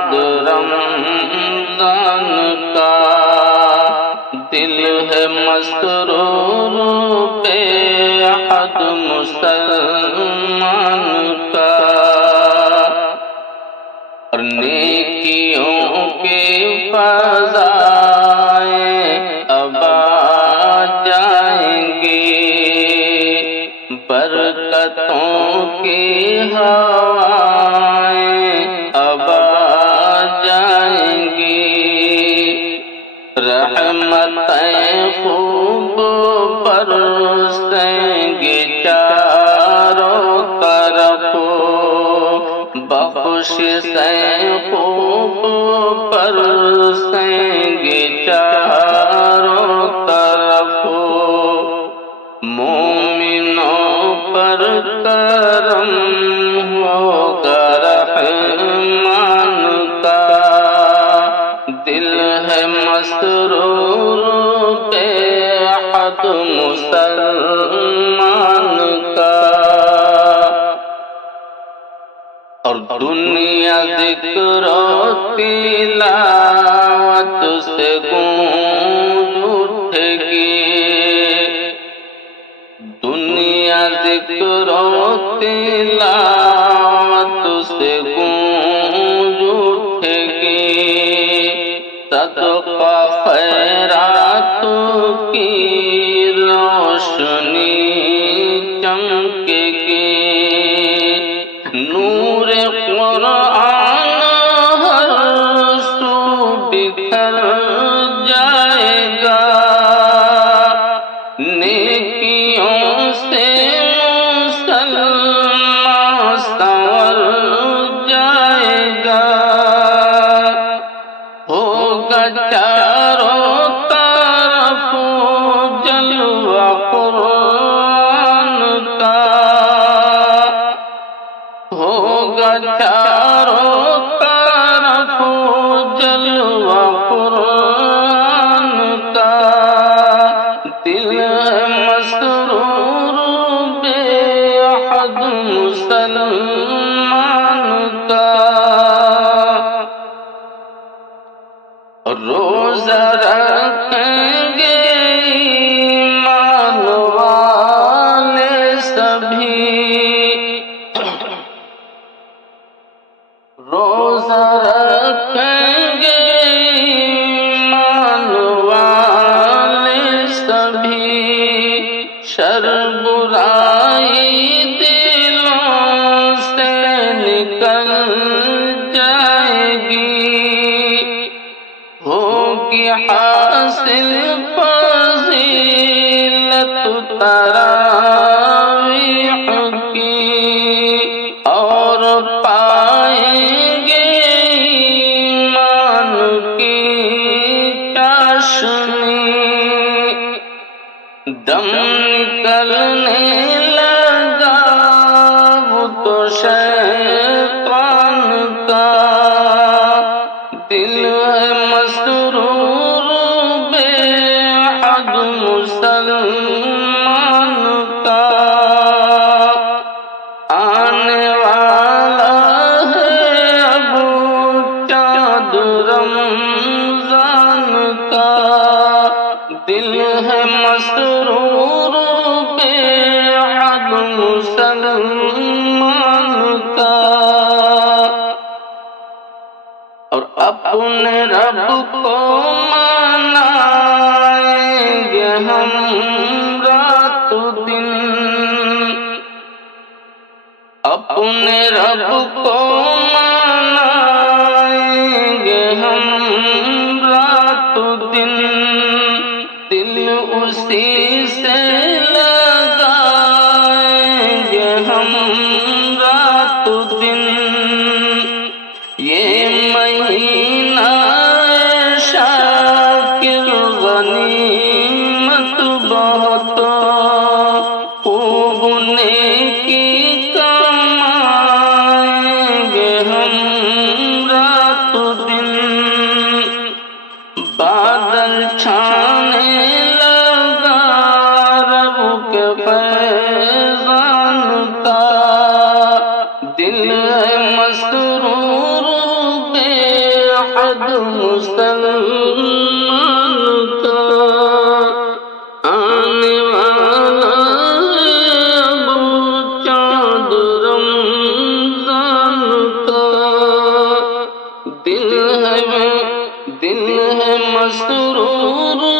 چاند رمضان کا، دل ہے مسرور بے حد مسلمان کا، اور نیکیوں کے فضائے اب آ جائیں گے، برکتوں کی ہوائیں اب آ جائیں گی، رحمتیں خوب برسیں گی چاروں طرف، بخششیں خوب برسیں گی چاروں طرف، مومنوں پر کرم ہوگا رحمان کا، دل ہے مسرور بے حد مسلمان کا، اور دنیا ذکر و تلاوت سے گونج اٹھے گی، دنیا ذکر و تلاوت سے گونج اٹھے گی، صدقہ خیرات کی روشنی چمکے گی، نور قرآن ہر سو بکھر جائے گا، نیکیوں سے مسلمان سنور جائے گا، ہوگا چاروں طرف جلوہ قرآن کا، ہوگا چاروں طرف جلوہ قرآن کا، دل ہے مسرور بے حد مسلمان کا، روزہ رکھیں گے ایمان والے سبھی، روزہ رکھیں گے ایمان والے سبھی، شر برائی دلوں سے نکل جائے گی، ہوگی حاصل فضیلت تراویح کی، اور پائیں گے ایمان کی چاشنی، دم نکلنے لگا وہ تو شیطان کا، دل ہے مسرور بے حد مسلمان کا، آنے والا ہے اب چاند رمضان کا، دل ہے مسرور بے حد مسلمان کا، اور اپنے رب کو منائیں گے ہم رات دن، اپنے رب کو منائیں گے ہم رات دن، دل اسی سے لگائیں گے ہم رات دن، یہ مہینہ شاکر غنیمت بہت، خوب نیکی کمائیں گے ہم رات دن، بادل چھانے لگا رب کے فیضان کا، دل ہے مسرور بے دل ہے مسرور